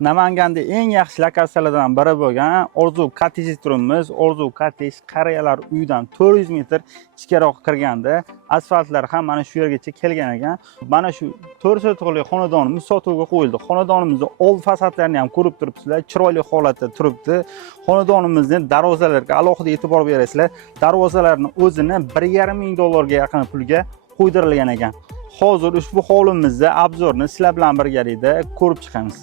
Namanganda eng yaxshi lokatsiyalardan biri bo'lgan Orzu kottej turibmiz. Orzu kottej qariyalar uyidan 400 metr ichkariroq kirganda asfaltlar ham mana shu yergacha kelgan ekan. Mana shu 4 sotixli xonadonimiz sotuvga qo'yildi. Xonadonimizning old fasadlarini ham ko'rib turibsizlar, chiroyli holatda turibdi. Xonadonimizning darvozalariga alohida e'tibor berasizlar. Darvozalarning o'zini $1,5 ming yaqin pulga qo'ydirilgan ekan. Hozir ushbu hovlimizda obzorni sizlar bilan birgalikda ko'rib chiqamiz.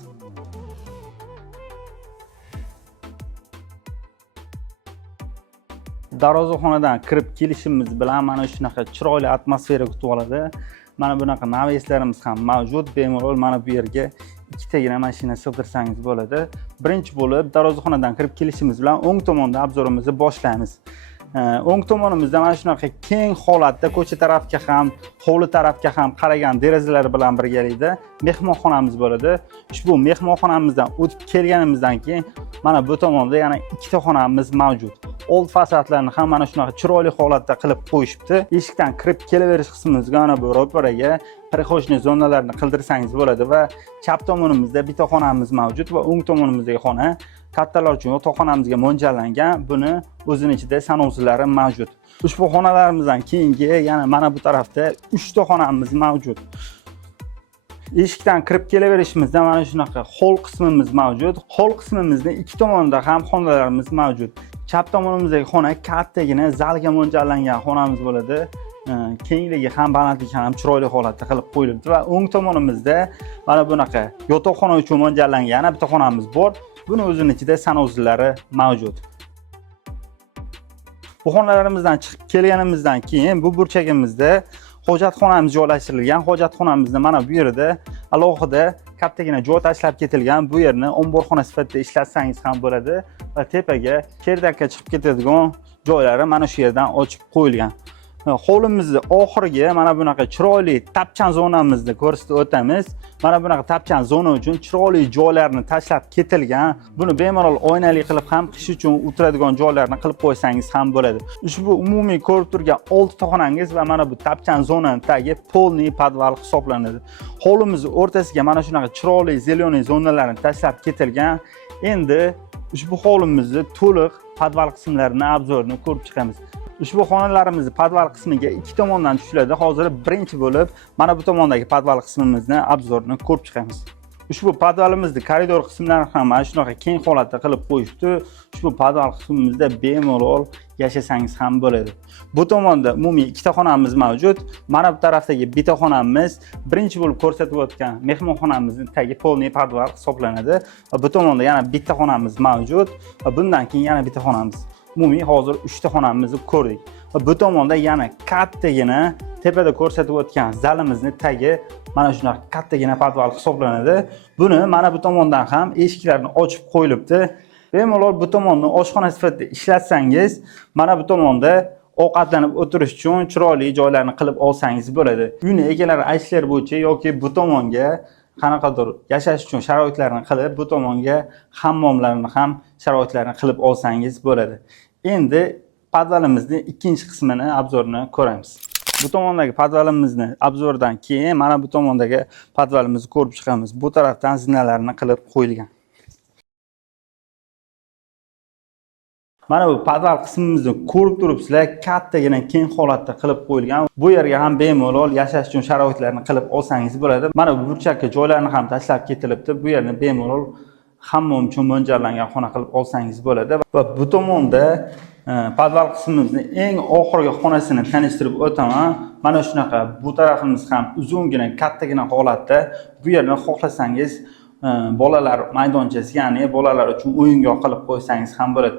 Darvozaxonadan kirib kelishimiz bilan mana shunaqa chiroyli atmosfera kutib oladi. Mana bunaqa naveslarimiz ham mavjud. Bemalol mana bu yerga ikkitagina mashina sig'dirsangiz bo'ladi. Birinchi bo'lib darvozaxonadan kirib kelishimiz bilan o'ng tomonda obzorimizni boshlaymiz. O'ng tomonimizda mana shunaqa keng holatda ko'cha tarafga ham, hovli tarafga ham qaragan derazalar bilan birgalikda mehmonxonamiz bo'ladi. Ushbu mehmonxonamizdan o'tib kelganimizdan keyin mana bu tomonda yana ikkita xonamiz mavjud. Old fasadlarni ham mana shunaqa chiroyli holatda qilib qo'yishibdi. Eshikdan kirib kelaverish qismimizga mana bu ro'paraga prixojniy zonalarni qildirsangiz bo'ladi va chap tomonimizda bitta xonamiz mavjud va o'ng tomonimizdagi xona kattalar uchun yotoqxonamizga mo'ljallangan. Buni o'zining ichida sanovsizlari mavjud. Ushbu xonalarimizdan keyingi yana mana bu tarafda 3 ta xonamiz mavjud. Eshikdan kirib kelaverishimizda mana shunaqa hol qismimiz mavjud. Hol qismimizning ikki tomonida ham xonalarimiz mavjud. Chap tomonimizdagi xona kattagina zalga mo'ljallangan xonamiz bo'ladi. Kengligi ham balandligi ham chiroyli holatda qilib qo'yilibdi va o'ng tomonimizda mana bunaqa yotoqxona uchun mo'ljallangan yana bitta xonamiz bor. Buni o'zining ichida sanovsizlari mavjud. Bu xonalarimizdan chiqib kelganimizdan keyin bu burchagimizda hojatxonamiz joylashtirilgan. Hojatxonamizda mana bu yerda alohida kattagina joy tashlab ketilgan. Bu yerni omborxona sifatida ishlatsangiz ham bo'ladi va tepaga cherdakka chiqib ketadigan joylari mana shu yerdan ochib qo'yilgan. Hovlimizning oxirgi mana bunaqa chiroyli tapchan zonamizni ko'rsatib o'tamiz. Mana bunaqa tapchan zona uchun chiroyli joylarni tashlab ketilgan. Buni bemalol oynali qilib ham qish uchun o'tiradigan joylarni qilib qo'ysangiz ham bo'ladi. Ushbu umumiy ko'rib turgan 6 ta xonangiz va mana bu tapchan zonaning tagi polniy podval hisoblanadi. Hovlimizning o'rtasiga mana shunaqa chiroyli zeleniy zonalarni tashlab ketilgan. Endi ushbu hovlimizni to'liq podval qismlarini obzorini ko'rib chiqamiz. Ushbu xonalarimizni podval qismiga ikki tomondan tushiladi. Hozir birinchi bo'lib mana bu tomondagi podval qismimizni obzorini ko'rib chiqamiz. Ushbu podvalimizni koridor qismlarini ham mana shunaqa keng holatda qilib qo'yishdi. Ushbu podval qismimizda bemalol yashasangiz ham bo'ladi. Bu tomonda umumiy ikkita xonamiz mavjud. Mana bu tarafdagi bitta xonamiz birinchi bo'lib ko'rsatib o'tgan mehmonxonamizning tagi polniy podval hisoblanadi. Va bu tomonda yana bitta xonamiz mavjud va bundan keyin yana bitta xonamiz. Umumiy hozir 3 ta xonamizni ko'rdik. Va bu tomonda yana kattagina tepada ko'rsatib o'tgan zalimizning tagi mana shunaqa kattagina podval hisoblanadi. Buni mana bu tomondan ham eshiklarni ochib qo'yilibdi. Bemalol bu tomonni oshxona sifatida ishlatsangiz, mana bu tomonda ovqatlanib o'tirish uchun chiroyli joylarni qilib olsangiz bo'ladi. Uyni egalari aytishlari bo'yicha yoki bu tomonga qanaqadir yashash uchun sharoitlarni qilib, bu tomonga hammomlarni ham sharoitlarni qilib olsangiz bo'ladi. Endi podvalimizning ikkinchi qismini obzorini ko'ramiz. Bu tomondagi podvalimizni obzordan keyin mana bu tomondagi podvalimizni ko'rib chiqamiz. Bu tarafdan zinalarni qilib qo'yilgan. Mana bu podval qismimizni ko'rib turibsizlar, kattagina keng holatda qilib qo'yilgan. Bu yerga ham bemalol yashash uchun sharoitlarni qilib olsangiz bo'ladi. Mana bu burchakka joylarni ham tashlab ketilibdi. Bu yerni bemalol hammom uchun mo'ljallangan xona qilib olsangiz bo'ladi. Va bu tomonda podval qismimizning eng oxirgi xonasini tanishtirib o'taman. Mana shunaqa bu tarafimiz ham uzungina, kattagina holatda. Bu yerni xohlasangiz bolalar maydonchasi, ya'ni bolalar uchun o'yingoh qilib qo'ysangiz ham bo'ladi.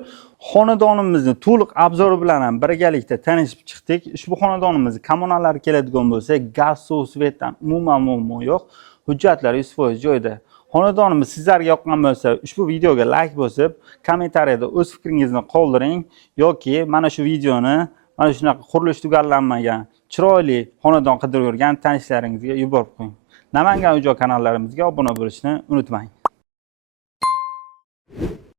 Xonadonimizni to'liq obzori bilan ham birgalikda tanishib chiqdik. Ushbu xonadonimizga kommunallar keladigan bo'lsa, gaz, suv, svetdan umuman muammo yo'q. Hujjatlar 100% joyida. Xonadonimiz sizlarga yoqqan bo'lsa, ushbu videoga like bosib, kommentariyada o'z fikringizni qoldiring yoki mana shu videoni mana shunaqa qurilish tugallanmagan, chiroyli xonadon qidirib yurgan tanishlaringizga yuborib qo'ying. Namangan uy-joy kanallarimizga obuna bo'lishni unutmang.